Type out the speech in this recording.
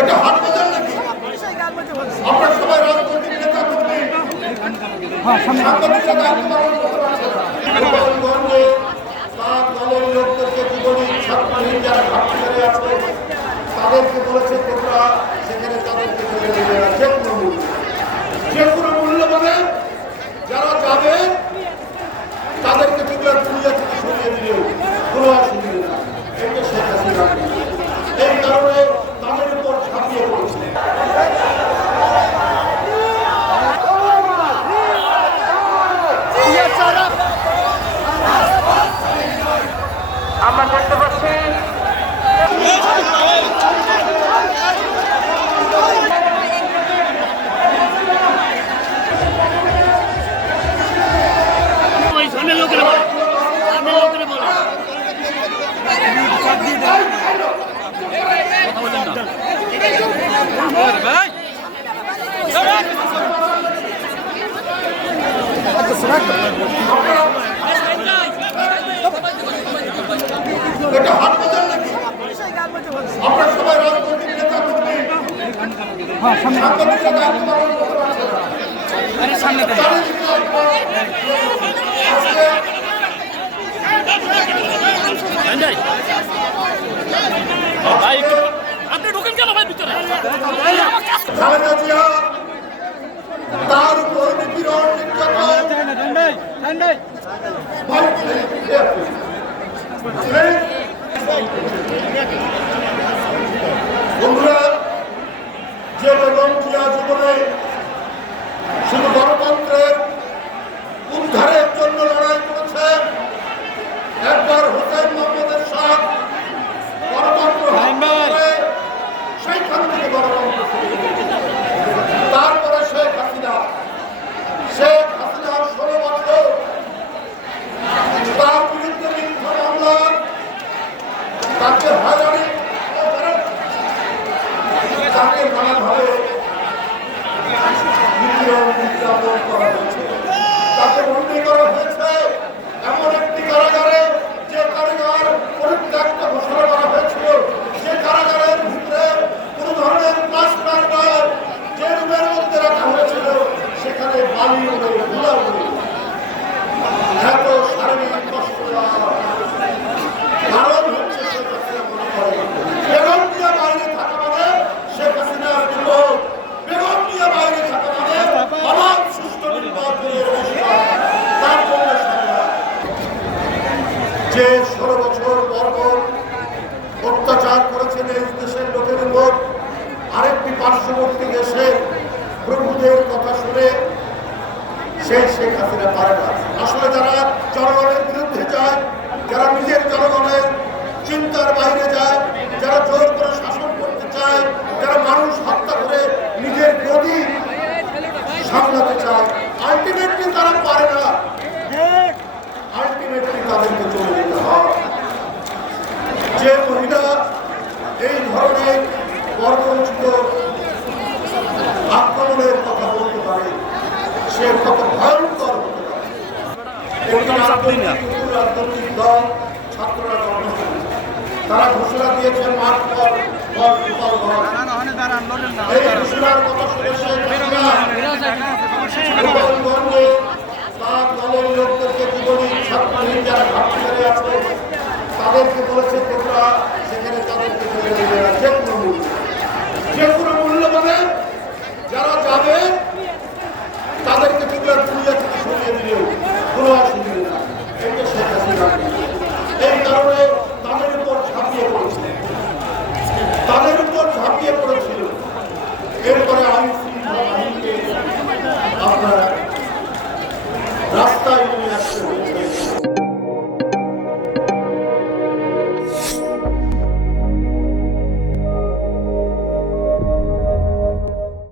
এটা হাট বাজার নাকি? আপনারা সবাই রাজনৈতিক নেতা কর্মী সাংবাদিকরা দায়িত্ব পালন করতে পারছেন না। গোপালগঞ্জে তার দলের লোকদেরকে জীবনী ছাত্রহীন যারা ঘাটতি আছে তাদেরকে বলেছে তোমরা সেখানে তাদেরকে ফেলে দেবে না, যে কোনো মূল্য মানে যারা যাবে তাদেরকে তোমরা দুনিয়া থেকে সরিয়ে দিলেও কোনো অসুবিধা না। এটা শেখ হাসিনা এই কারণে তাদের উপর ঝাঁপিয়ে পড়েছে। আমরা দেখতে পাচ্ছি এটা হাট বাজার নাকি? আপনারা সবাই রাজনৈতিক নেতা কর্মী সাংবাদিকরা দায়িত্ব পালন করতে পারছেন না। খালেদা জিয়া তার উপর নিপীড়ন বন্ধুরা, যে বেগম জিয়া জীবনে শুধু গণতন্ত্রের উদ্ধারের জন্য লড়াই করেছেন, একবার হোসেন মোহাম্মদের সাথ গণতন্ত্র সেইখান থেকে গণতন্ত্র তারপরে শেখ হাসিনা 16 বছর তার বিরুদ্ধে মিথ্যা মামলা, তাকে হয়রানি, তাকে নানাভাবে নির্যাতন করা হয়েছে, তাকে বন্দী করা হয়েছে এমন একটি কারাগারে যে কারাগার পরিত্যক্ত ঘোষণা করা হয়েছিল। সে কারাগারের ভিতরে কোন ধরনের প্লাস্টার বা যে রুমের মধ্যে রাখা হয়েছিল সেখানে বালি উড়ে ধুলা উড়ে এত শারীরিক কষ্ট কারণ হচ্ছে শেখ হাসিনা মনে করে বেগম জিয়া বাইরে থাকা মানে শেখ হাসিনার বিপদ, বেগম জিয়া বাইরে থাকা মানে অবাধ সুষ্ঠু নির্বাচনের অধিকার তার জন্য যে 16 বছর বর্বর অত্যাচার করেছেন এই দেশের লোকের উপর, আরেকটি পার্শ্ববর্তী দেশে প্রভুদের কথা শুনে সেই শেখ হাসিনা পারে না। আসলে যারা জনগণের বিরুদ্ধে যায়, যারা নিজের জনগণের চিন্তার বাইরে যায়, যারা জোর করে শাসন করতে চায়, যারা মানুষ হত্যা করে নিজের গদি সামলাতে চায়, আলটিমেটলি তারা পারে না, আলটিমেটলি তাদেরকে চলে যেতে হয়। যে মহিলা এই ধরনের বর্বরোচিত আক্রমণের কথা বলতে পারে সে কত ভয়ঙ্কর হতে পারে। রাজনৈতিক দল ছাত্ররা গঠন করেছে, তারা ঘোষণা দিয়েছেন মাঠ পর এই ঘোষণার কথা শুনে গোপালগঞ্জে তার দলের লোকদেরকে জীবনী ছাত্রহীন যারা ঘাটতি আছে তাদেরকে বলেছে তোমরা সেখানে তাদেরকে ফেলে দেবে না।